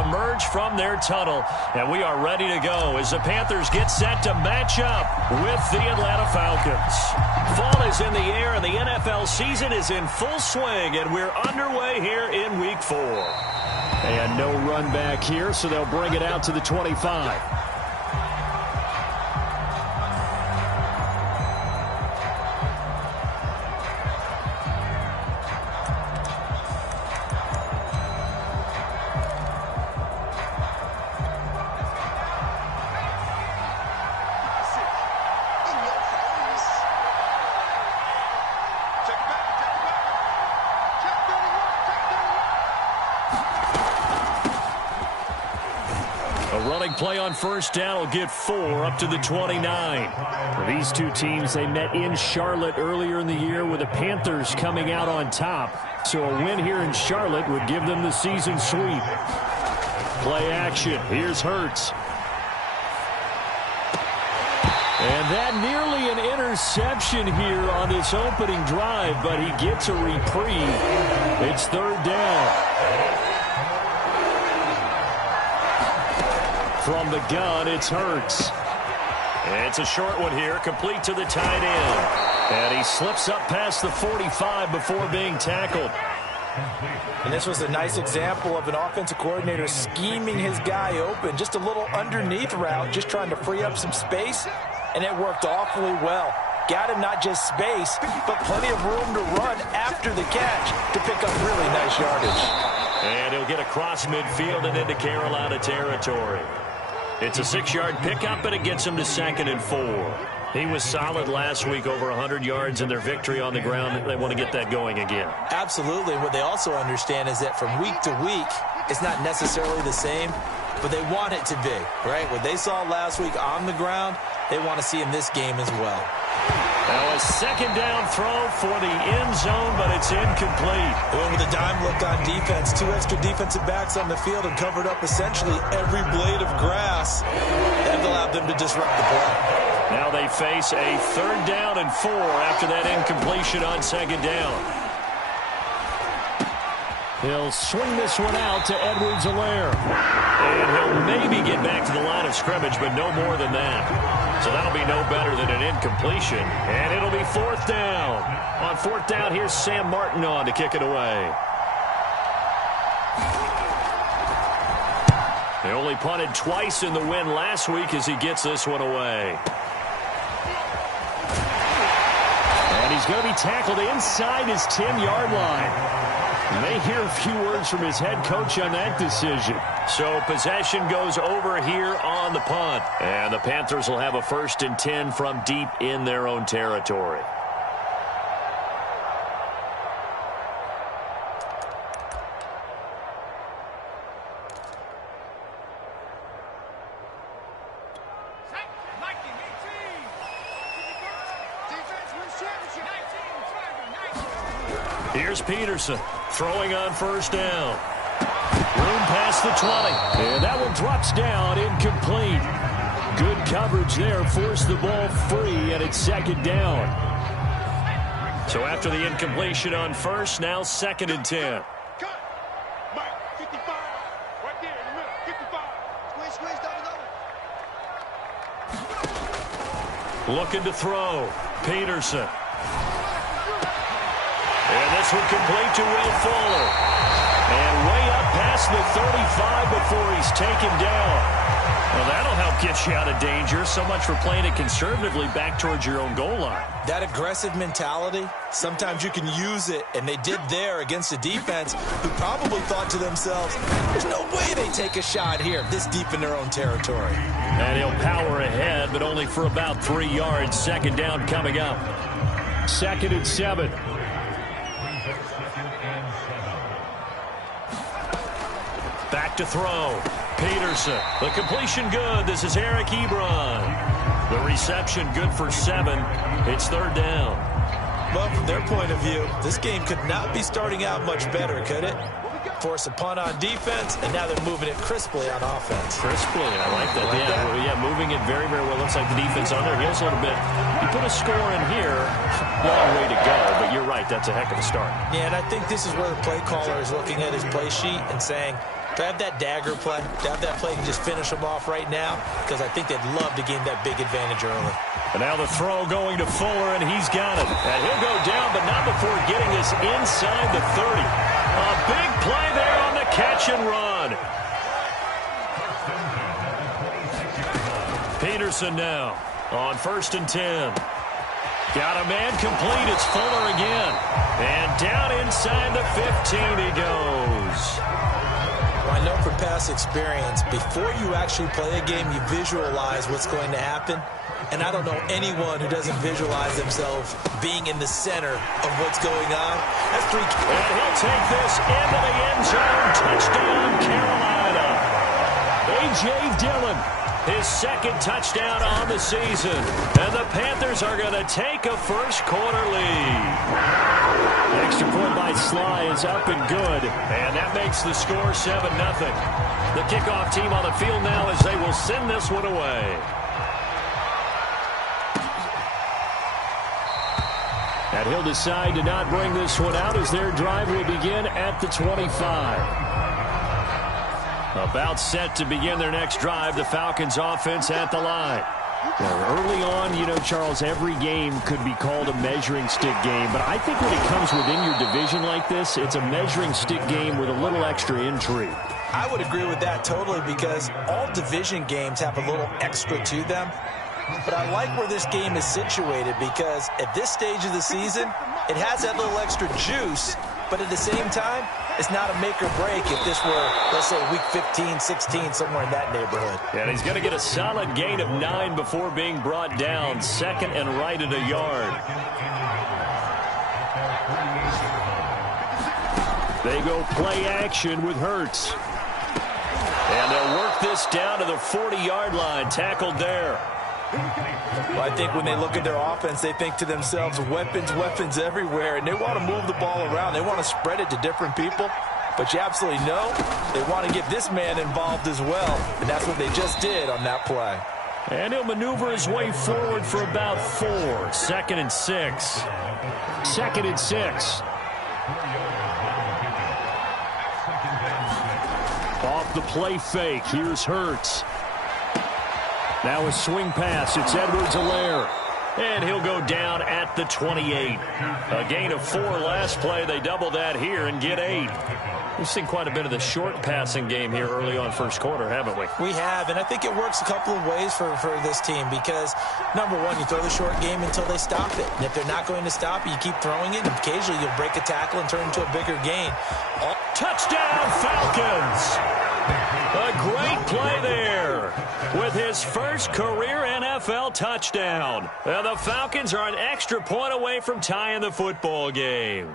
emerge from their tunnel. And we are ready to go as the Panthers get set to match up with the Atlanta Falcons. Fall is in the air and the NFL season is in full swing, and we're underway here in Week 4. And no run back here, so they'll bring it out to the 25. Play on first down will get 4 up to the 29. For these two teams, they met in Charlotte earlier in the year with the Panthers coming out on top. So a win here in Charlotte would give them the season sweep. Play action. Here's Hurts. And that nearly an interception here on this opening drive, but he gets a reprieve. It's third down. From the gun, it's Hurts. It's a short one here, complete to the tight end. And he slips up past the 45 before being tackled. And this was a nice example of an offensive coordinator scheming his guy open. Just a little underneath route, just trying to free up some space. And it worked awfully well. Got him not just space, but plenty of room to run after the catch to pick up really nice yardage. And he'll get across midfield and into Carolina territory. It's a 6-yard pickup, and it gets him to 2nd and 4. He was solid last week, over 100 yards in their victory on the ground. They want to get that going again. Absolutely. What they also understand is that from week to week, it's not necessarily the same, but they want it to be, right? What they saw last week on the ground, they want to see in this game as well. Now a second down throw for the end zone, but it's incomplete. Well, with a dime look on defense, 2 extra defensive backs on the field and covered up essentially every blade of grass. That allowed them to disrupt the play. Now they face a 3rd down and 4 after that incompletion on 2nd down. He'll swing this one out to Edwards-Helaire. And he'll maybe get back to the line of scrimmage, but no more than that. So that'll be no better than an incompletion. And it'll be 4th down. On 4th down, here's Sam Martin on to kick it away. They only punted twice in the win last week as he gets this one away. And he's going to be tackled inside his 10-yard line. You may hear a few words from his head coach on that decision. So possession goes over here on the punt. And the Panthers will have a 1st and 10 from deep in their own territory. Here's Peterson throwing on 1st down. Room past the 20. And that one drops down, incomplete. Good coverage there, forced the ball free, and it's 2nd down. So after the incompletion on 1st, now 2nd and 10. Looking to throw. Peterson. And this one complete to Will Fuller. And way up past the 35 before he's taken down. Well, that'll help get you out of danger. So much for playing it conservatively back towards your own goal line. That aggressive mentality, sometimes you can use it, and they did there against a defense who probably thought to themselves, there's no way they take a shot here this deep in their own territory. And he'll power ahead, but only for about 3 yards. 2nd down coming up. 2nd and 7. Back to throw. Peterson. The completion good. This is Eric Ebron. The reception good for 7. It's 3rd down. Well, from their point of view, this game could not be starting out much better, could it? Force a punt on defense, and now they're moving it crisply on offense. Crisply, I like that. Yeah, moving it very, very well. Looks like the defense on their heels a little bit. You put a score in here, long way to go, but you're right, that's a heck of a start. Yeah, and I think this is where the play caller is looking at his play sheet and saying, To have that dagger play, to have that play and just finish them off right now, because I think they'd love to gain that big advantage early. And now the throw going to Fuller, and he's got it. And he'll go down, but not before getting this inside the 30. A big play there on the catch and run. Peterson now on 1st and 10. Got a man complete. It's Fuller again. And down inside the 15 he goes. I know from past experience, before you actually play a game, you visualize what's going to happen. And I don't know anyone who doesn't visualize themselves being in the center of what's going on. That's 3. And he'll take this into the end zone. Touchdown, Carolina. A.J. Dillon, his 2nd touchdown on the season. And the Panthers are going to take a first-quarter lead. Extra point by Sly is up and good. And that makes the score 7-0. The kickoff team on the field now as they will send this one away. And he'll decide to not bring this one out as their drive will begin at the 25. About set to begin their next drive, the Falcons offense at the line. Now, early on, you know, Charles, every game could be called a measuring stick game. But I think when it comes within your division like this, it's a measuring stick game with a little extra intrigue. I would agree with that totally, because all division games have a little extra to them. But I like where this game is situated, because at this stage of the season, it has that little extra juice, but at the same time, it's not a make or break if this were, let's say, week 15, 16, somewhere in that neighborhood. And he's going to get a solid gain of 9 before being brought down, 2nd and right at a yard. They go play action with Hurts. And they'll work this down to the 40-yard line, tackled there. Well, I think when they look at their offense, they think to themselves, weapons, weapons everywhere, and they want to move the ball around. They want to spread it to different people, but you absolutely know they want to get this man involved as well, and that's what they just did on that play. And he'll maneuver his way forward for about 4. 2nd and 6. 2nd and 6. Off the play fake, here's Hurts. Now a swing pass. It's Edwards-Helaire. And he'll go down at the 28. A gain of 4 last play. They double that here and get 8. We've seen quite a bit of the short passing game here early on first quarter, haven't we? We have, and I think it works a couple of ways for this team, because, number one, you throw the short game until they stop it. And if they're not going to stop it, you keep throwing it, and occasionally you'll break a tackle and turn it into a bigger gain. Touchdown, Falcons! A great play there with his first career NFL touchdown. And the Falcons are an extra point away from tying the football game.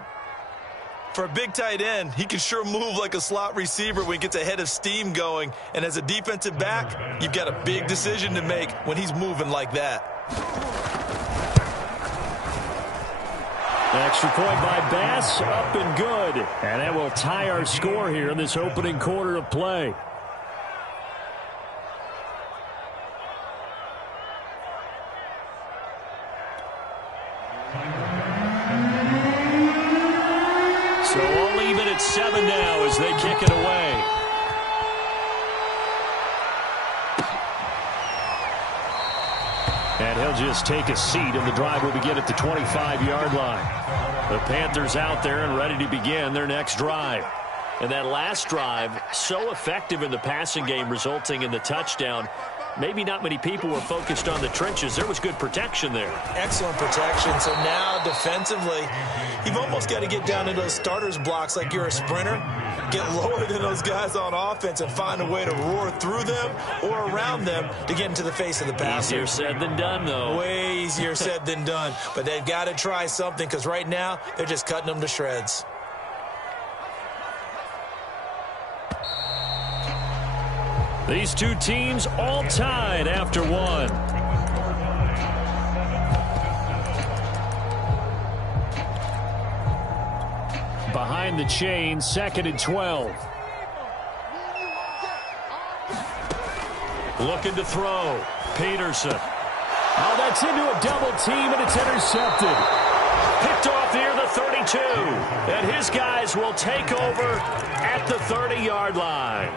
For a big tight end, he can sure move like a slot receiver when he gets a head of steam going. And as a defensive back, you've got a big decision to make when he's moving like that. Extra point by Bass, up and good. And that will tie our score here in this opening quarter of play. So all even at 7 now as they kick it away. And he'll just take a seat, and the drive will begin at the 25-yard line. The Panthers out there and ready to begin their next drive. And that last drive, so effective in the passing game, resulting in the touchdown. Maybe not many people were focused on the trenches. There was good protection there. Excellent protection. So now defensively, you've almost got to get down to those starters blocks like you're a sprinter. Get lower than those guys on offense and find a way to roar through them or around them to get into the face of the passer. Easier said than done, though. Way easier said than done. But they've got to try something, because right now they're just cutting them to shreds. These two teams all tied after one. Behind the chain, 2nd and 12. Looking to throw. Peterson. Oh, that's into a double team, and it's intercepted. Picked off near the 32. And his guys will take over at the 30-yard line.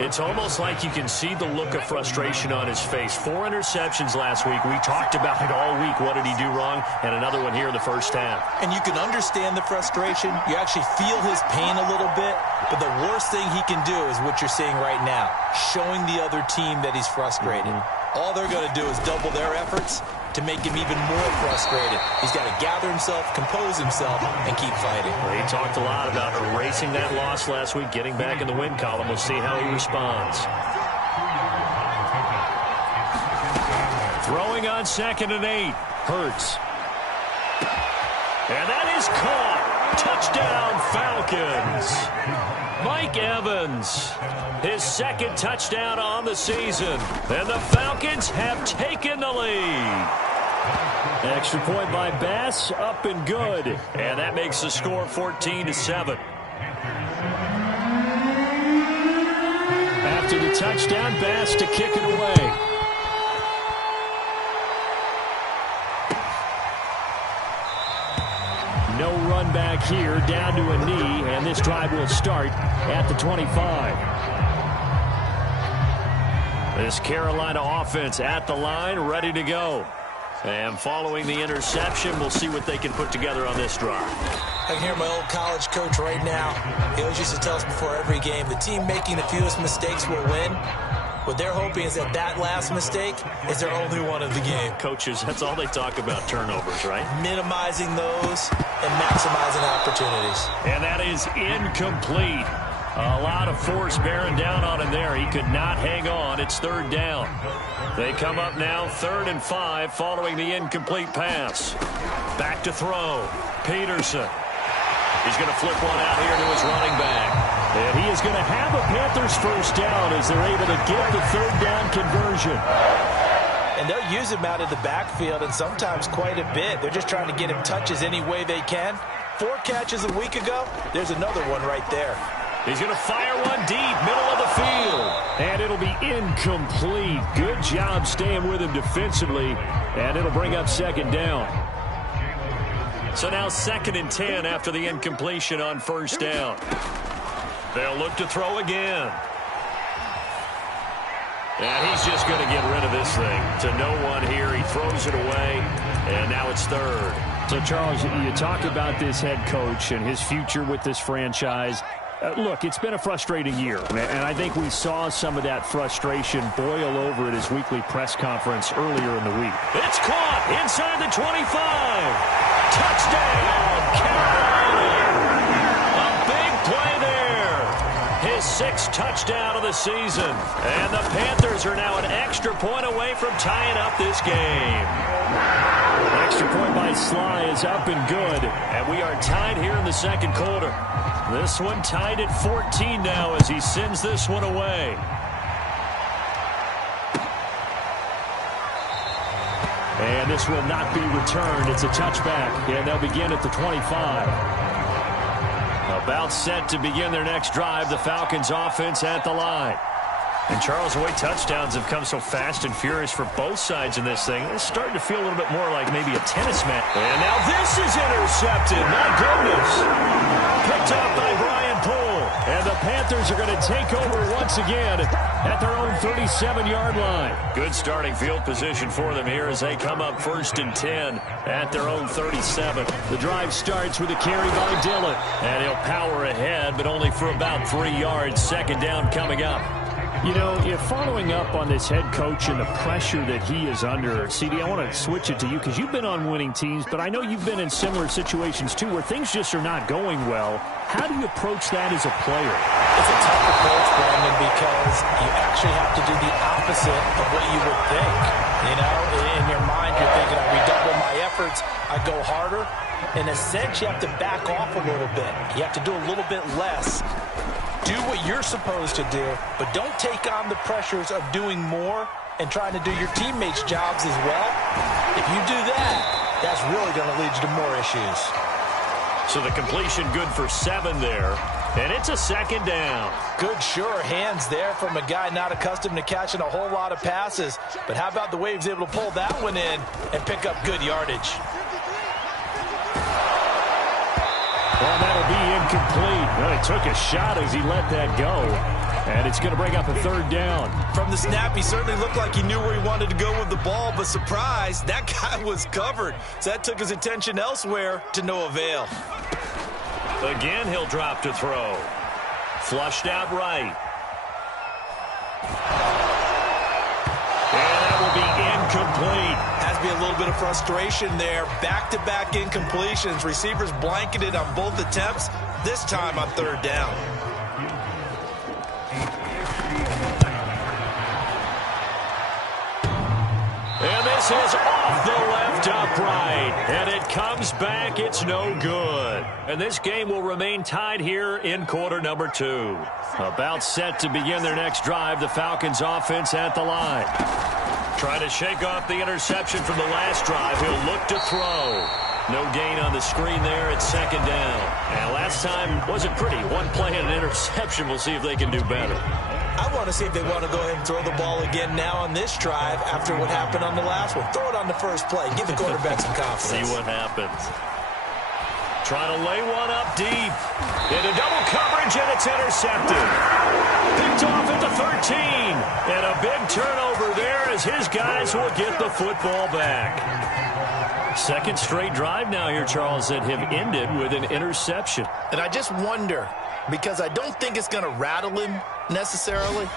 It's almost like you can see the look of frustration on his face. 4 interceptions last week. We talked about it all week. What did he do wrong? And another one here in the first half. And you can understand the frustration. You actually feel his pain a little bit. But the worst thing he can do is what you're seeing right now, showing the other team that he's frustrated. All they're going to do is double their efforts to make him even more frustrated. He's got to gather himself, compose himself, and keep fighting. Well, he talked a lot about erasing that loss last week, getting back in the win column. We'll see how he responds. Throwing on 2nd and 8. Hurts. And that is caught. Touchdown, Falcons. Mike Evans, his 2nd touchdown on the season. And the Falcons have taken the lead. Extra point by Bass, up and good. And that makes the score 14-7. After the touchdown, Bass to kick it away. No run back here, down to a knee, and this drive will start at the 25. This Carolina offense at the line, ready to go. And following the interception, we'll see what they can put together on this drive. I can hear my old college coach right now. He always used to tell us before every game, the team making the fewest mistakes will win. What they're hoping is that last mistake is their only one of the game. Coaches, that's all they talk about, turnovers, right? Minimizing those and maximizing opportunities. And that is incomplete. A lot of force bearing down on him there. He could not hang on. It's 3rd down. They come up now 3rd and 5 following the incomplete pass. Back to throw. Peterson. He's going to flip one out here to his running back. And he is going to have a Panthers first down as they're able to get the 3rd down conversion. And they'll use him out of the backfield, and sometimes quite a bit. They're just trying to get him touches any way they can. 4 catches a week ago. There's another one right there. He's going to fire one deep, middle of the field. And it'll be incomplete. Good job staying with him defensively. And it'll bring up 2nd down. So now 2nd and 10 after the incompletion on 1st down. They'll look to throw again. And he's just going to get rid of this thing. To no one here. He throws it away. And now it's 3rd. So, Charles, you talk about this head coach and his future with this franchise. Look, it's been a frustrating year, and I think we saw some of that frustration boil over at his weekly press conference earlier in the week. It's caught inside the 25. Touchdown, Carolina. A big play there. His 6th touchdown of the season. And the Panthers are now an extra point away from tying up this game. Extra point by Sly is up and good. And we are tied here in the 2nd quarter. This one tied at 14 now as he sends this one away. And this will not be returned. It's a touchback, and they'll begin at the 25. About set to begin their next drive, the Falcons offense at the line. And Charles, the way touchdowns have come so fast and furious for both sides in this thing, it's starting to feel a little bit more like maybe a tennis match. And now this is intercepted. My goodness. Picked up by Brian Poole. And the Panthers are going to take over once again at their own 37-yard line. Good starting field position for them here as they come up 1st and 10 at their own 37. The drive starts with a carry by Dillon. And he'll power ahead, but only for about 3 yards. 2nd down coming up. You know, if following up on this head coach and the pressure that he is under, CD, I want to switch it to you because you've been on winning teams, but I know you've been in similar situations too where things just are not going well. How do you approach that as a player? It's a tough approach, Brandon, because you actually have to do the opposite of what you would think. You know, in your mind, you're thinking, I redouble my efforts, I go harder. In a sense, you have to back off a little bit. You have to do a little bit less. Do what you're supposed to do, but don't take on the pressures of doing more and trying to do your teammates' jobs as well. If you do that, that's really going to lead you to more issues. So the completion good for 7 there, and it's a 2nd down. Good, sure hands there from a guy not accustomed to catching a whole lot of passes. But how about the way he was able to pull that one in and pick up good yardage? Well, that'll be incomplete. Well, he took a shot as he let that go. And it's going to bring up a third down. From the snap, he certainly looked like he knew where he wanted to go with the ball, but surprise, that guy was covered. So that took his attention elsewhere to no avail. Again, he'll drop to throw. Flushed out right. And that will be incomplete. Has to be a little bit of frustration there. Back-to-back incompletions. Receivers blanketed on both attempts, this time on third down. And this is off the left upright. And it comes back. It's no good. And this game will remain tied here in quarter number 2. About set to begin their next drive. The Falcons offense at the line. Trying to shake off the interception from the last drive. He'll look to throw. No gain on the screen there. It's second down. And last time wasn't pretty. One play and an interception. We'll see if they can do better. I want to see if they want to go ahead and throw the ball again now on this drive after what happened on the last one. Throw it on the first play. Give the quarterback some confidence. See what happens. Trying to lay one up deep. Into double coverage, and it's intercepted. Picked off at the 13. And a big turnover there as his guys will get the football back. Second straight drive now here, Charles, that have ended with an interception. And I just wonder, because I don't think it's going to rattle him necessarily,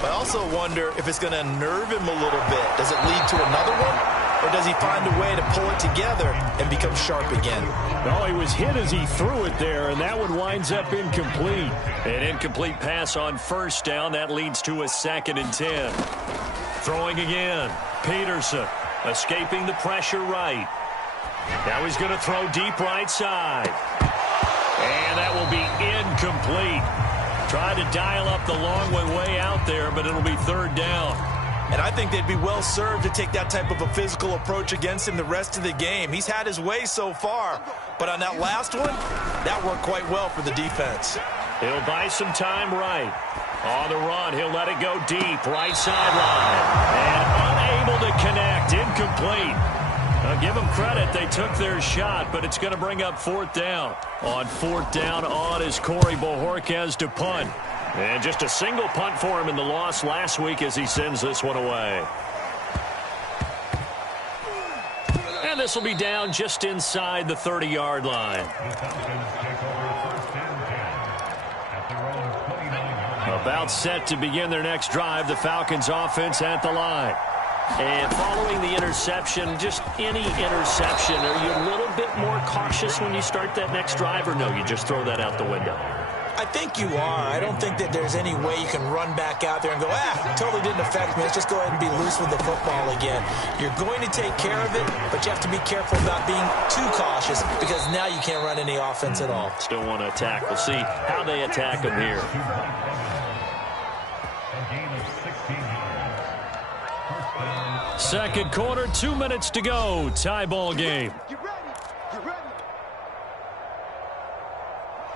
but I also wonder if it's going to unnerve him a little bit. Does it lead to another one? Or does he find a way to pull it together and become sharp again? No, he was hit as he threw it there, and that one winds up incomplete. An incomplete pass on first down. That leads to a 2nd and 10. Throwing again. Peterson escaping the pressure right. Now he's going to throw deep right side. And that will be incomplete. Tried to dial up the long way out there, but it'll be third down. And I think they'd be well served to take that type of a physical approach against him the rest of the game. He's had his way so far, but on that last one, that worked quite well for the defense. He'll buy some time right. On the run, he'll let it go deep, right sideline. And unable to connect, incomplete. Now give them credit, they took their shot, but it's going to bring up fourth down. On fourth down on is Corey Bojorquez to punt. And just a single punt for him in the loss last week as he sends this one away. And this will be down just inside the 30-yard line. About set to begin their next drive, the Falcons offense at the line. And following the interception, just any interception, are you a little bit more cautious when you start that next drive, or no, you just throw that out the window? I think you are. I don't think that there's any way you can run back out there and go, totally didn't affect me. Let's just go ahead and be loose with the football again. You're going to take care of it, but you have to be careful about being too cautious because now you can't run any offense at all. Still want to attack. We'll see how they attack them here. Second quarter, 2 minutes to go. Tie ball game.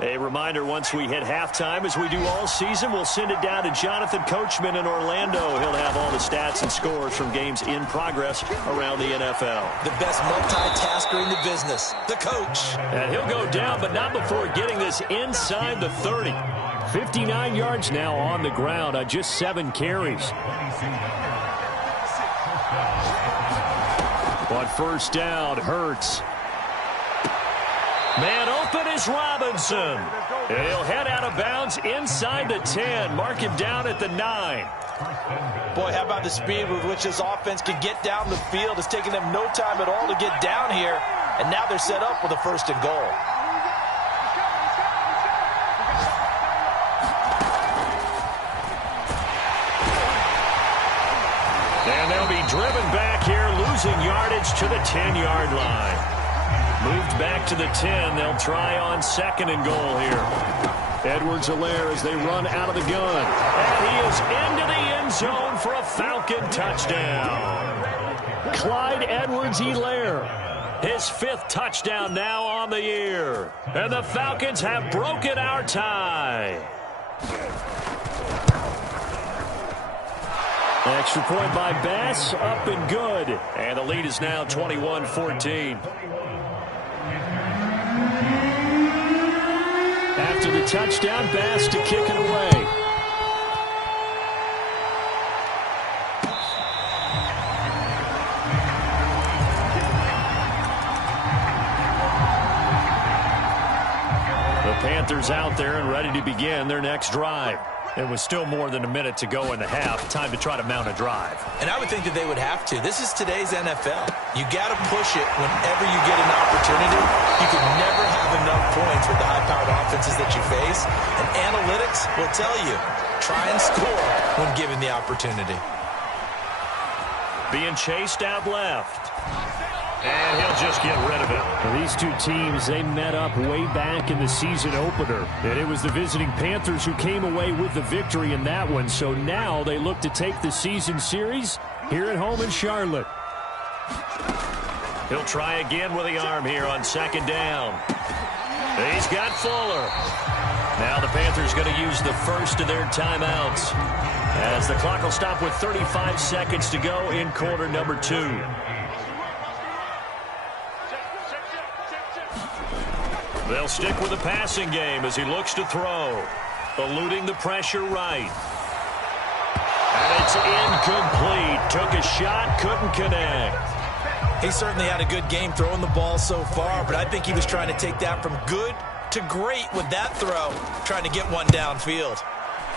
A reminder, once we hit halftime, as we do all season, we'll send it down to Jonathan Coachman in Orlando. He'll have all the stats and scores from games in progress around the NFL. The best multitasker in the business, the coach. And he'll go down, but not before getting this inside the 30. 59 yards now on the ground on just 7 carries. On first down, Hurts. Man open is Robinson. And he'll head out of bounds inside the 10. Mark him down at the 9. Boy, how about the speed with which this offense can get down the field? It's taking them no time at all to get down here. And now they're set up with a 1st and goal. And they'll be driven back here, losing yardage to the 10-yard line. Moved back to the 10. They'll try on 2nd and goal here. Edwards-Helaire as they run out of the gun. And he is into the end zone for a Falcon touchdown. Clyde Edwards-Helaire. His 5th touchdown now on the year. And the Falcons have broken our tie. Extra point by Bass, up and good. And the lead is now 21-14. after the touchdown. Bass to kick it away. The Panthers out there and ready to begin their next drive. It was still more than a minute to go in the half. Time to try to mount a drive. And I would think that they would have to. This is today's NFL. You got to push it whenever you get an opportunity. You can never have enough points with the high-powered offenses that you face. And analytics will tell you, try and score when given the opportunity. Being chased out left. And he'll just get rid of it. Well, these two teams, they met up way back in the season opener. And it was the visiting Panthers who came away with the victory in that one. So now they look to take the season series here at home in Charlotte. He'll try again with the arm here on second down. He's got Fuller. Now the Panthers going to use the first of their timeouts, as the clock will stop with 35 seconds to go in quarter number 2. They'll stick with the passing game as he looks to throw. Eluding the pressure right. And it's incomplete. Took a shot, couldn't connect. He certainly had a good game throwing the ball so far, but I think he was trying to take that from good to great with that throw, trying to get one downfield.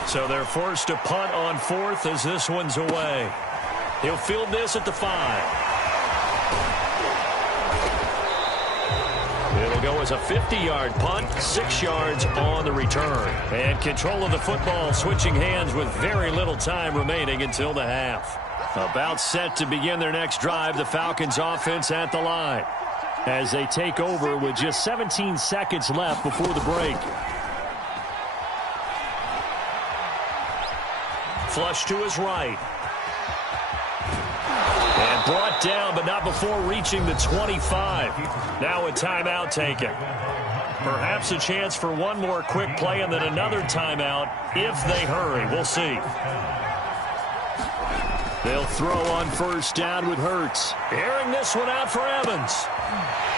So they're forced to punt on fourth as this one's away. He'll field this at the 5. It'll go as a 50-yard punt, 6 yards on the return. And control of the football switching hands with very little time remaining until the half. About set to begin their next drive, the Falcons offense at the line, as they take over with just 17 seconds left before the break. Flush to his right. And brought down, but not before reaching the 25. Now a timeout taken. Perhaps a chance for one more quick play and then another timeout if they hurry. We'll see. They'll throw on first down with Hurts. Airing this one out for Evans.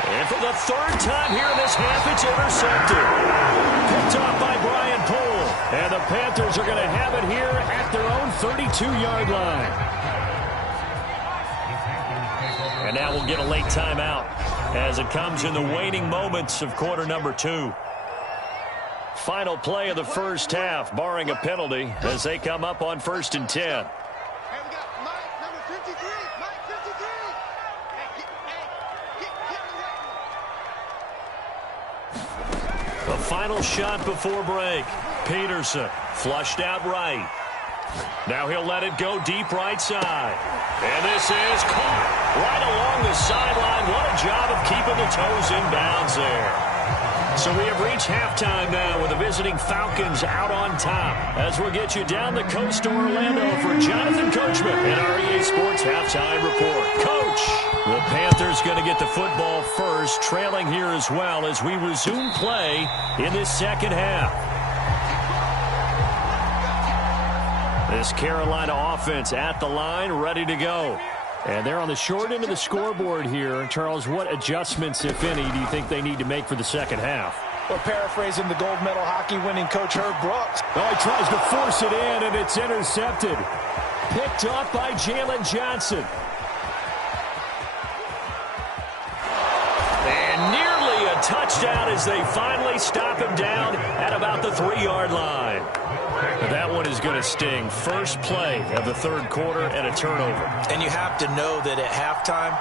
And for the third time here in this half, it's intercepted. Picked off by Brian Poole. And the Panthers are going to have it here at their own 32-yard line. And now we'll get a late timeout as it comes in the waning moments of quarter number 2. Final play of the first half, barring a penalty, as they come up on 1st and 10. The final shot before break. Peterson flushed out right. Now he'll let it go deep right side. And this is caught right along the sideline. What a job of keeping the toes in bounds there. So we have reached halftime now with the visiting Falcons out on top. As we'll get you down the coast to Orlando for Jonathan Coachman and our EA Sports Halftime Report. Coach, the Panthers going to get the football first, trailing here as well as we resume play in this second half. This Carolina offense at the line, ready to go. And they're on the short end of the scoreboard here. Charles, what adjustments, if any, do you think they need to make for the second half? Well, paraphrasing the gold medal hockey winning coach Herb Brooks. Oh, he tries to force it in, and it's intercepted. Picked up by Jalen Johnson. And nearly a touchdown as they finally stop him down at about the 3-yard line. That one is going to sting. First play of the third quarter and a turnover. And you have to know that at halftime,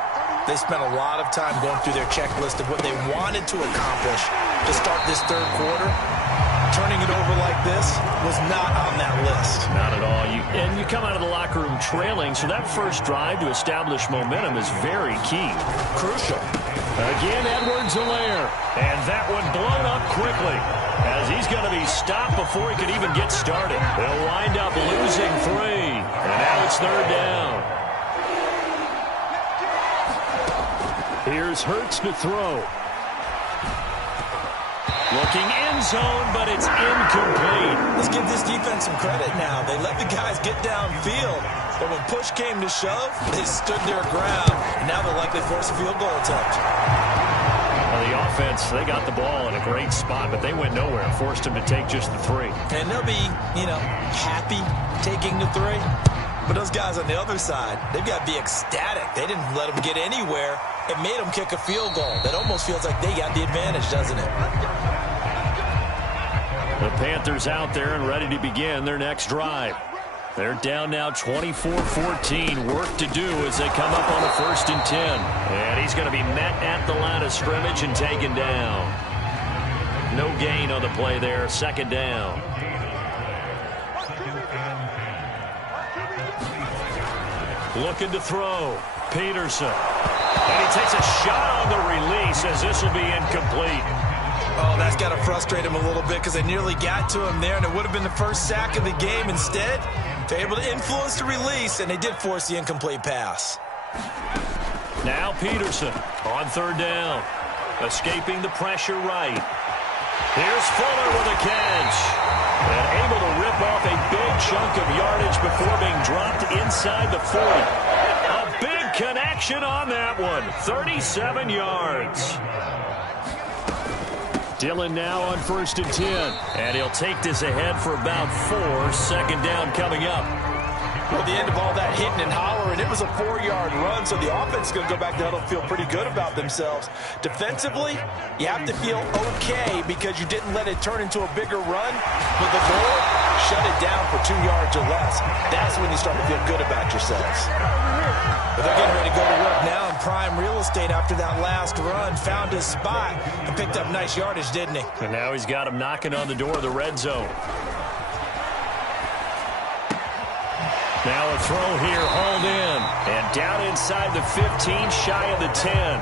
they spent a lot of time going through their checklist of what they wanted to accomplish to start this third quarter. Turning it over like this was not on that list. Not at all. And you come out of the locker room trailing, so that first drive to establish momentum is very key. Crucial. Again, Edwards-Helaire. And that one blown up quickly, as he's going to be stopped before he could even get started. They'll wind up losing 3. And now it's third down. Here's Hurts to throw. Looking end zone, but it's incomplete. Let's give this defense some credit now. They let the guys get downfield, but when push came to shove, they stood their ground, and now they'll likely force a field goal attempt. Well, the offense, they got the ball in a great spot, but they went nowhere. Forced him to take just the 3. And they'll be, happy taking the 3. But those guys on the other side, they've got to be ecstatic. They didn't let them get anywhere. It made them kick a field goal. That almost feels like they got the advantage, doesn't it? The Panthers out there and ready to begin their next drive. They're down now 24-14. Work to do as they come up on a 1st and 10. And he's going to be met at the line of scrimmage and taken down. No gain on the play there. 2nd down. Looking to throw. Peterson. And he takes a shot on the release as this will be incomplete. Oh, that's got to frustrate him a little bit because they nearly got to him there, and it would have been the first sack of the game. Instead, they're able to influence the release, and they did force the incomplete pass. Now Peterson on 3rd down. Escaping the pressure right. Here's Fuller with a catch. And able to rip off a big chunk of yardage before being dropped inside the 40. A big connection on that one. 37 yards. Dillon now on 1st and 10. And he'll take this ahead for about 4. 2nd down coming up. Well, at the end of all that hitting and hollering, it was a 4-yard run, so the offense is going to go back to huddle, feel pretty good about themselves. Defensively, you have to feel okay because you didn't let it turn into a bigger run. But the goal, shut it down for 2 yards or less. That's when you start to feel good about yourselves. But they're getting ready to go to work now in prime real estate after that last run. Found his spot and picked up nice yardage, didn't he? And now he's got him knocking on the door of the red zone. Now a throw here, hauled in. And down inside the 15, shy of the 10.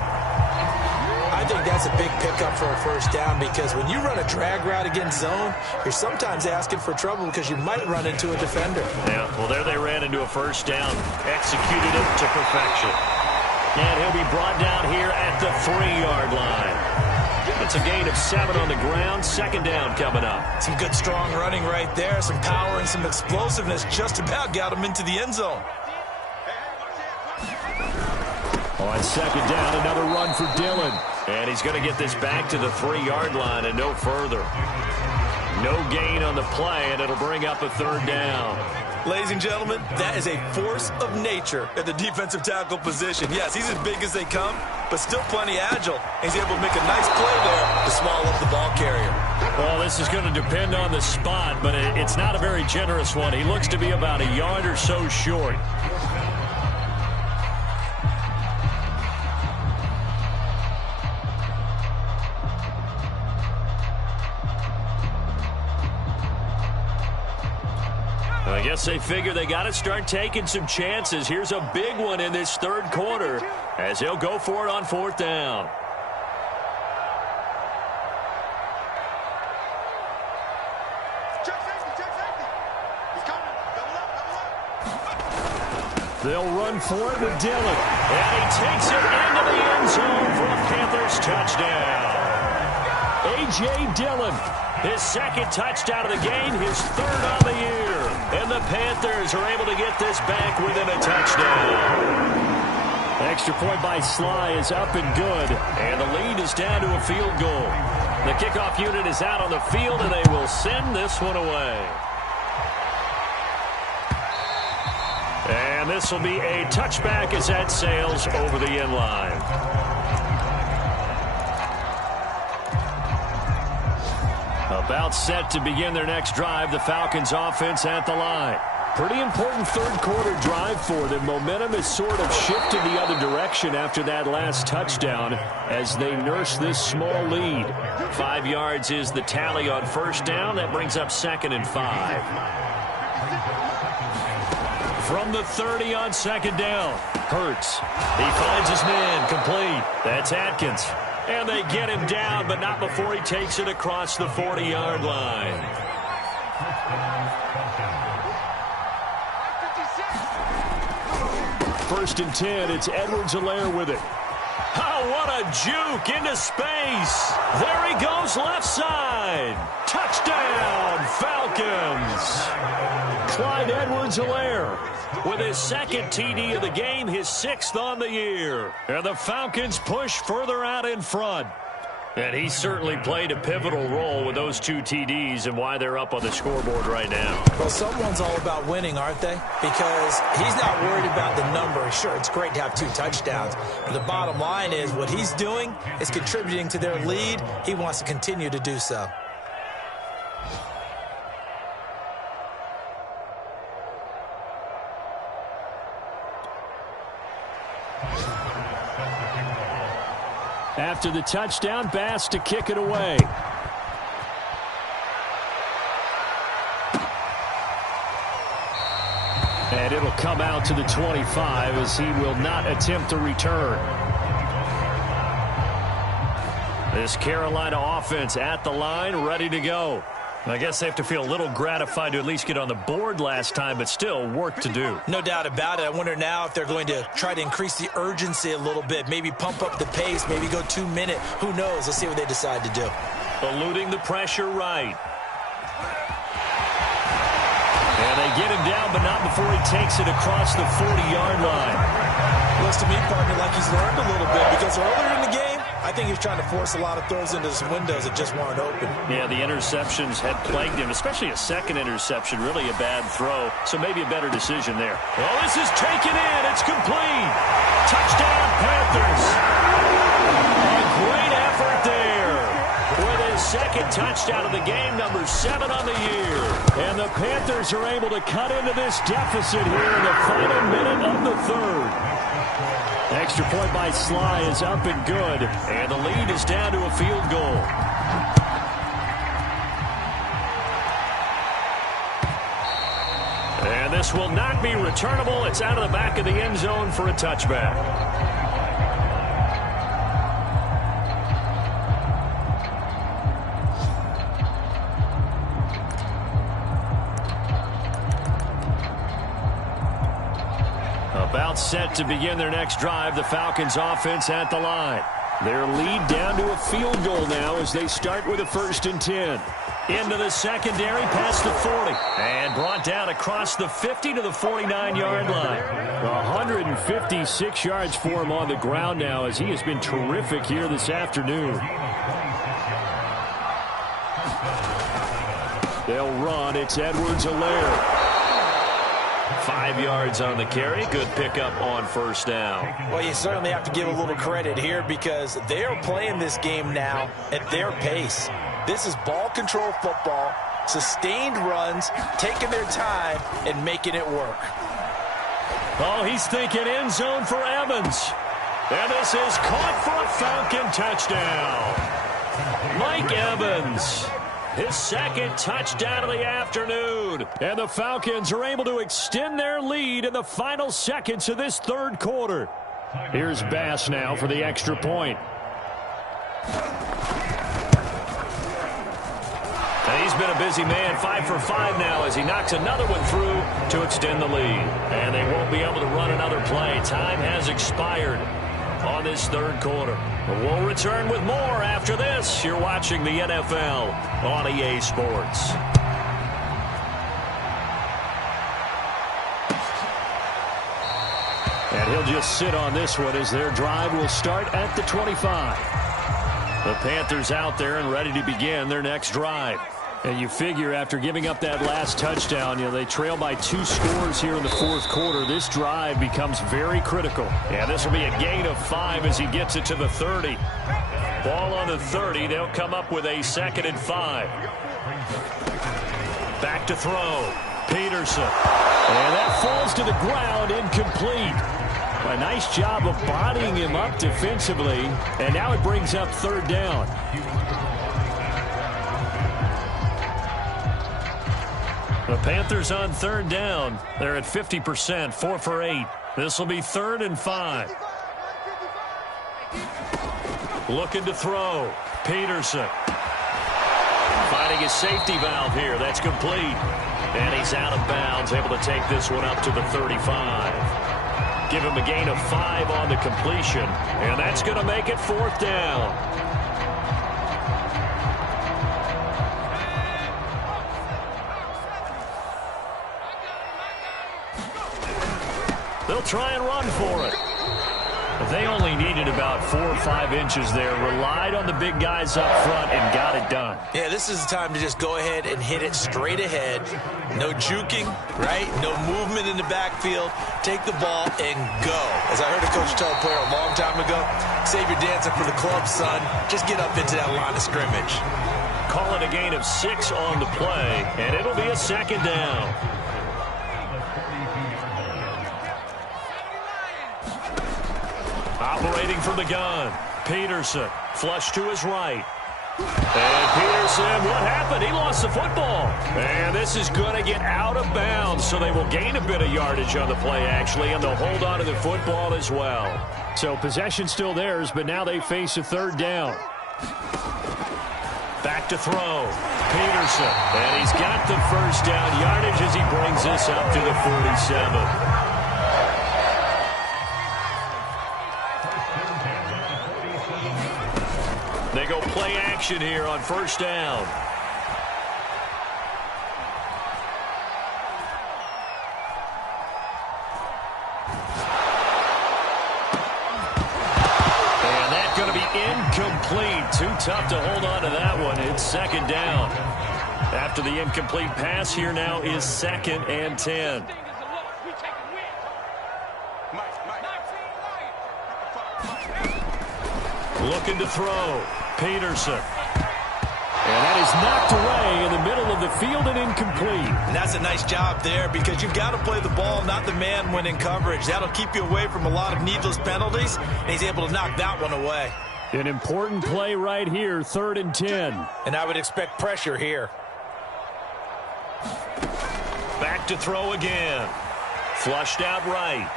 I think that's a big pickup for a 1st down because when you run a drag route against zone, you're sometimes asking for trouble because you might run into a defender. Yeah, well, there they ran into a 1st down. Executed it to perfection. And he'll be brought down here at the 3-yard line. It's a gain of 7 on the ground. 2nd down coming up. Some good, strong running right there. Some power and some explosiveness just about got him into the end zone. On 2nd down, another run for Dillon. And he's going to get this back to the 3-yard line and no further. No gain on the play, and it'll bring up a 3rd down. Ladies and gentlemen, that is a force of nature at the defensive tackle position. Yes, he's as big as they come, but still plenty agile. He's able to make a nice play there to swallow up the ball carrier. Well, this is going to depend on the spot, but it's not a very generous one. He looks to be about a yard or so short. I guess they figure they got to start taking some chances. Here's a big one in this 3rd quarter as he'll go for it on 4th down. They'll run for it with Dillon. And he takes it into the end zone for a Panthers touchdown. A.J. Dillon, his 2nd touchdown of the game, his 3rd on the year. And the Panthers are able to get this back within a touchdown. Extra point by Sly is up and good. And the lead is down to a field goal. The kickoff unit is out on the field, and they will send this one away. And this will be a touchback as that sails over the end line. About set to begin their next drive, the Falcons offense at the line. Pretty important 3rd quarter drive for them. Momentum has sort of shifted the other direction after that last touchdown as they nurse this small lead. 5 yards is the tally on 1st down. That brings up 2nd and 5. From the 30 on 2nd down, Hurts. He finds his man, complete. That's Atkins. And they get him down, but not before he takes it across the 40-yard line. First and 10, it's Edwards-Helaire with it. Oh, what a juke into space. There he goes left side. Touchdown, Falcons. Clyde Edwards-Helaire with his 2nd TD of the game, his 6th on the year. And the Falcons push further out in front. And he certainly played a pivotal role with those 2 TDs and why they're up on the scoreboard right now. Well, someone's all about winning, aren't they? Because he's not worried about the number. Sure, it's great to have 2 touchdowns. But the bottom line is what he's doing is contributing to their lead. He wants to continue to do so. After the touchdown, Bass to kick it away. And it'll come out to the 25 as he will not attempt to return. This Carolina offense at the line, ready to go. I guess they have to feel a little gratified to at least get on the board last time, but still work to do. No doubt about it. I wonder now if they're going to try to increase the urgency a little bit, maybe pump up the pace, maybe go 2 minute. Who knows? Let's see what they decide to do. Eluding the pressure right. And they get him down, but not before he takes it across the 40-yard line. Looks to me, partner, like he's learned a little bit because earlier in the game, I think he was trying to force a lot of throws into some windows that just weren't open. Yeah, the interceptions had plagued him, especially a second interception, really a bad throw. So maybe a better decision there. Well, this is taken in. It's complete. Touchdown, Panthers. A great effort there. With his second touchdown of the game, number 7 on the year. And the Panthers are able to cut into this deficit here in the final minute of the third. Extra point by Sly is up and good. And the lead is down to a field goal. And this will not be returnable. It's out of the back of the end zone for a touchback. About set to begin their next drive, the Falcons offense at the line. Their lead down to a field goal now as they start with a 1st and 10. Into the secondary, past the 40. And brought down across the 50 to the 49-yard line. 156 yards for him on the ground now as he has been terrific here this afternoon. They'll run. It's Edwards-Helaire. 5 yards on the carry. Good pickup on 1st down. Well, you certainly have to give a little credit here because they are playing this game now at their pace. This is ball control football, sustained runs, taking their time and making it work. Oh, he's thinking end zone for Evans. And this is caught for a Falcon touchdown. Mike Evans. His second touchdown of the afternoon. And the Falcons are able to extend their lead in the final seconds of this third quarter. Here's Bass now for the extra point. And he's been a busy man, 5 for 5 now as he knocks another one through to extend the lead. And they won't be able to run another play. Time has expired on this third quarter. We'll return with more after this. You're watching the NFL on EA Sports. And he'll just sit on this one as their drive will start at the 25. The Panthers out there and ready to begin their next drive. And you figure after giving up that last touchdown, they trail by 2 scores here in the fourth quarter. This drive becomes very critical. And this will be a gain of 5 as he gets it to the 30. Ball on the 30. They'll come up with a 2nd and 5. Back to throw. Peterson. And that falls to the ground, incomplete. A nice job of bodying him up defensively. And now it brings up 3rd down. The Panthers on 3rd down. They're at 50%, 4 for 8. This will be 3rd and 5. Looking to throw. Peterson. Finding a safety valve here. That's complete. And he's out of bounds, able to take this one up to the 35. Give him a gain of 5 on the completion. And that's going to make it 4th down. They'll try and run for it. They only needed about 4 or 5 inches there, relied on the big guys up front, and got it done. Yeah, this is the time to just go ahead and hit it straight ahead. No juking, right? No movement in the backfield. Take the ball and go. As I heard a coach tell a player a long time ago, save your dancing for the club, son. Just get up into that line of scrimmage. Call it a gain of 6 on the play, and it'll be a second down. Operating from the gun, Peterson, flush to his right. And Peterson, what happened? He lost the football. And this is going to get out of bounds, so they will gain a bit of yardage on the play, actually, and they'll hold on to the football as well. So possession still theirs, but now they face a third down. Back to throw, Peterson. And he's got the first down yardage as he brings this up to the 47. They go play action here on first down. And that's going to be incomplete. Too tough to hold on to that one. It's second down. After the incomplete pass, here now is 2nd and 10. Looking to throw. Peterson. And that is knocked away in the middle of the field and incomplete. And that's a nice job there because you've got to play the ball, not the man when in coverage. That'll keep you away from a lot of needless penalties, and he's able to knock that one away. An important play right here, 3rd and 10. And I would expect pressure here. Back to throw again. Flushed out right.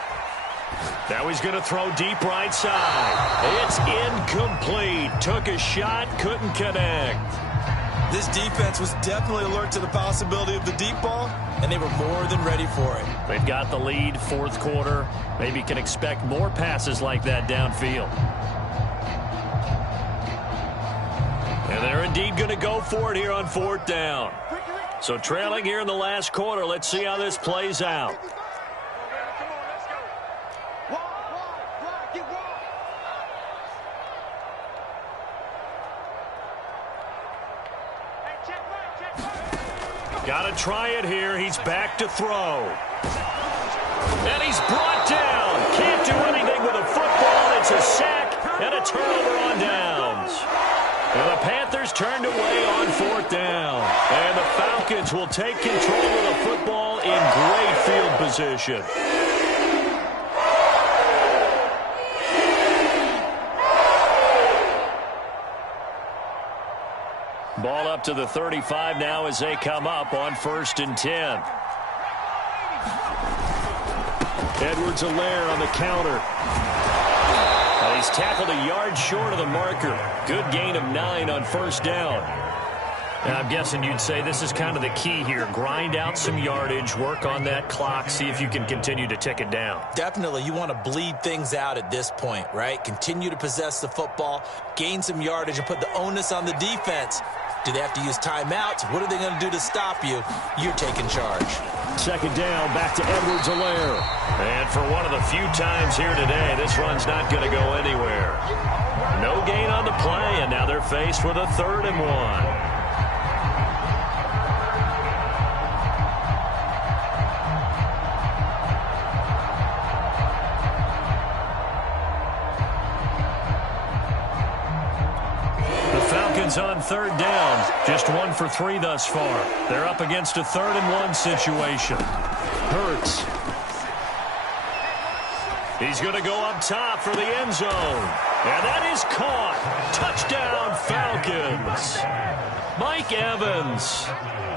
Now he's going to throw deep right side. It's incomplete. Took a shot, couldn't connect. This defense was definitely alert to the possibility of the deep ball, and they were more than ready for it. They've got the lead, 4th quarter. Maybe can expect more passes like that downfield. And they're indeed going to go for it here on 4th down. So trailing here in the last quarter, let's see how this plays out. Got to try it here. He's back to throw. And he's brought down. Can't do anything with a football. It's a sack and a turnover on downs. And the Panthers turned away on 4th down. And the Falcons will take control of the football in great field position. Ball up to the 35 now as they come up on 1st and 10. Edwards-Helaire on the counter. And he's tackled a yard short of the marker. Good gain of 9 on 1st down. And I'm guessing you'd say this is kind of the key here. Grind out some yardage, work on that clock, see if you can continue to tick it down. Definitely. You want to bleed things out at this point, right? Continue to possess the football, gain some yardage, and put the onus on the defense. Do they have to use timeouts? What are they going to do to stop you? You're taking charge. 2nd down, back to Edwards-Helaire. And for one of the few times here today, this run's not going to go anywhere. No gain on the play, and now they're faced with a 3rd and 1. On 3rd down, just 1 for 3 thus far. They're up against a 3rd and 1 situation. Hurts. He's going to go up top for the end zone. And that is caught. Touchdown, Falcons. Mike Evans,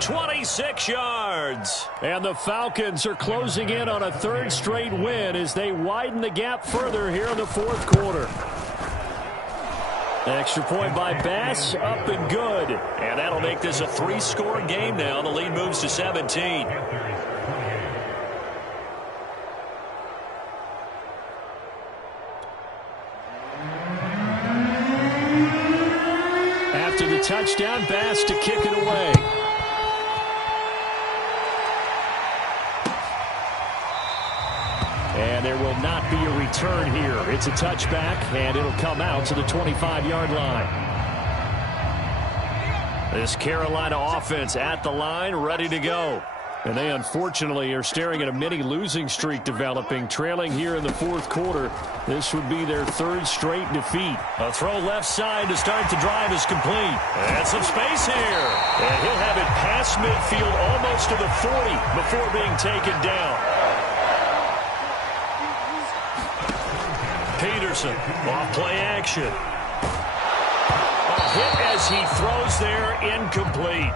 26 yards. And the Falcons are closing in on a 3rd straight win as they widen the gap further here in the 4th quarter. Extra point by Bass, up and good. And that'll make this a 3-score game now. The lead moves to 17. After the touchdown, Bass to kick it away. And there will not be a return here. It's a touchback, and it'll come out to the 25-yard line. This Carolina offense at the line, ready to go. And they unfortunately are staring at a mini losing streak developing, trailing here in the fourth quarter. This would be their third straight defeat. A throw left side to start the drive is complete. And some space here. And he'll have it past midfield almost to the 40 before being taken down. Peterson off play action. A hit as he throws there, incomplete.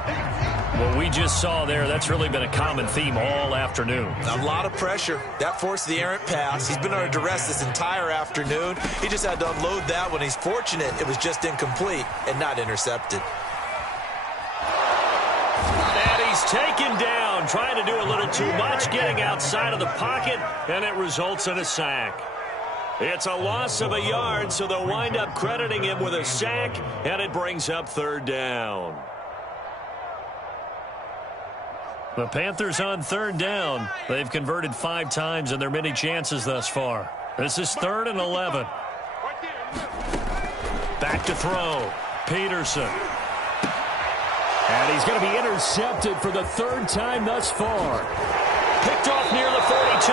What we just saw there, that's really been a common theme all afternoon. A lot of pressure. That forced the errant pass. He's been under duress this entire afternoon. He just had to unload that one. He's fortunate it was just incomplete and not intercepted. And he's taken down, trying to do a little too much, getting outside of the pocket, and it results in a sack. It's a loss of a yard, so they'll wind up crediting him with a sack, and it brings up third down. The Panthers on third down. They've converted 5 times in their many chances thus far. This is 3rd and 11. Back to throw. Peterson. And he's going to be intercepted for the 3rd time thus far. Picked off near the 42.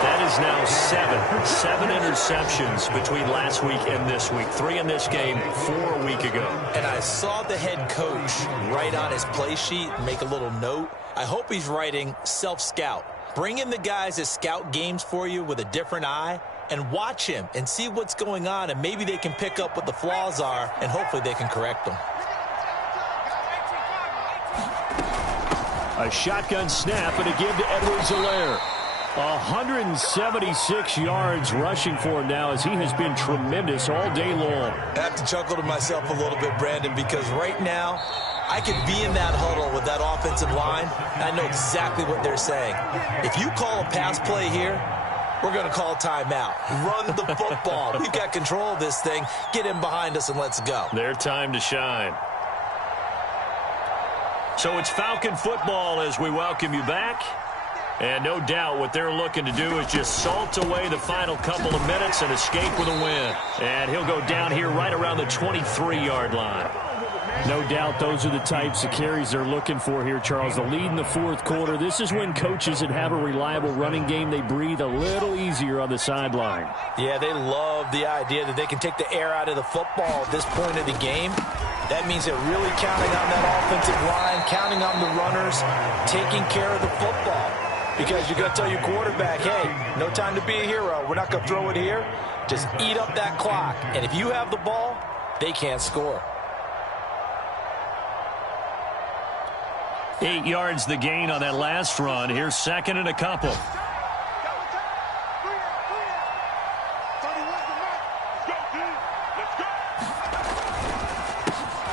That is now 7 interceptions between last week and this week. 3 in this game, 4 a week ago. And I saw the head coach write on his play sheet, make a little note. I hope he's writing self-scout. Bring in the guys that scout games for you with a different eye and watch him and see what's going on, and maybe they can pick up what the flaws are, and hopefully they can correct them. A shotgun snap and a give to Edwards-Helaire. 176 yards rushing for him now, as he has been tremendous all day long. I have to chuckle to myself a little bit, Brandon, because right now I could be in that huddle with that offensive line, and I know exactly what they're saying. If you call a pass play here, we're going to call timeout. Run the football. We've got control of this thing. Get in behind us and let's go. Their time to shine. So it's Falcon football as we welcome you back. And no doubt what they're looking to do is just salt away the final couple of minutes and escape with a win. And he'll go down here right around the 23-yard line. No doubt those are the types of carries they're looking for here, Charles. The lead in the fourth quarter. This is when coaches that have a reliable running game, they breathe a little easier on the sideline. Yeah, they love the idea that they can take the air out of the football at this point of the game. That means they're really counting on that offensive line, counting on the runners, taking care of the football. Because you're going to tell your quarterback, hey, no time to be a hero. We're not going to throw it here. Just eat up that clock. And if you have the ball, they can't score. 8 yards the gain on that last run. Here's 2nd and a couple.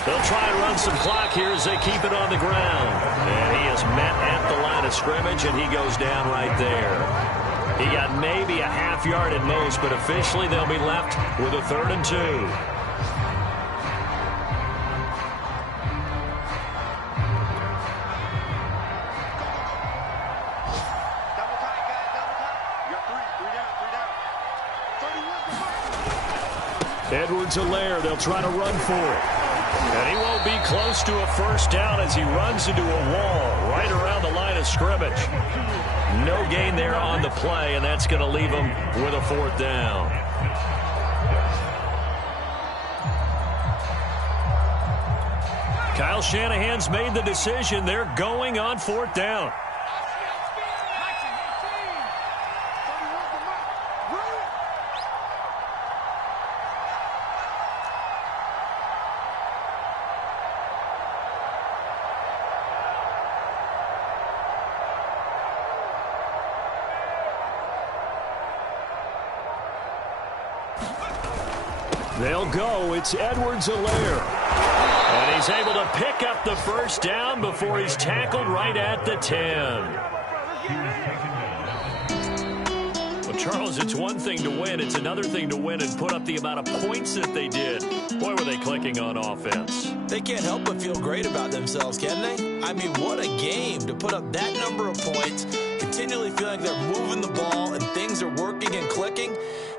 They'll try and run some clock here as they keep it on the ground. And he is met at the line of scrimmage, and he goes down right there. He got maybe a half yard at most, but officially they'll be left with a 3rd and 2. Edwards-Helaire, they'll try to run for it. And he won't be close to a first down as he runs into a wall right around the line of scrimmage. No gain there on the play, and that's going to leave him with a 4th down. Kyle Shanahan's made the decision. They're going on 4th down. They'll go. It's Edwards-Helaire. And he's able to pick up the first down before he's tackled right at the 10. Well, Charles, it's one thing to win. It's another thing to win and put up the amount of points that they did. Boy, were they clicking on offense. They can't help but feel great about themselves, can they? I mean, what a game to put up that number of points, continually feeling like they're moving the ball and things are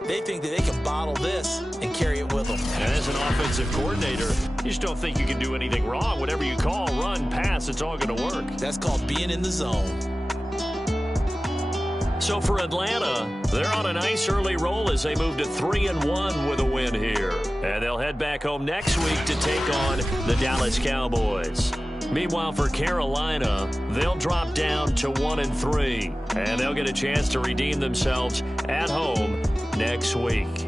They think that they can bottle this and carry it with them. And as an offensive coordinator, you just don't think you can do anything wrong. Whatever you call, run, pass, it's all going to work. That's called being in the zone. So for Atlanta, they're on a nice early roll as they move to 3-1 with a win here. And they'll head back home next week to take on the Dallas Cowboys. Meanwhile, for Carolina, they'll drop down to 1-3. And they'll get a chance to redeem themselves at home next week.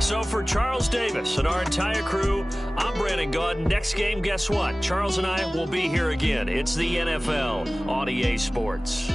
So for Charles Davis and our entire crew, I'm Brandon Gaudin. Next game, guess what? Charles and I will be here again. It's the NFL on EA Sports.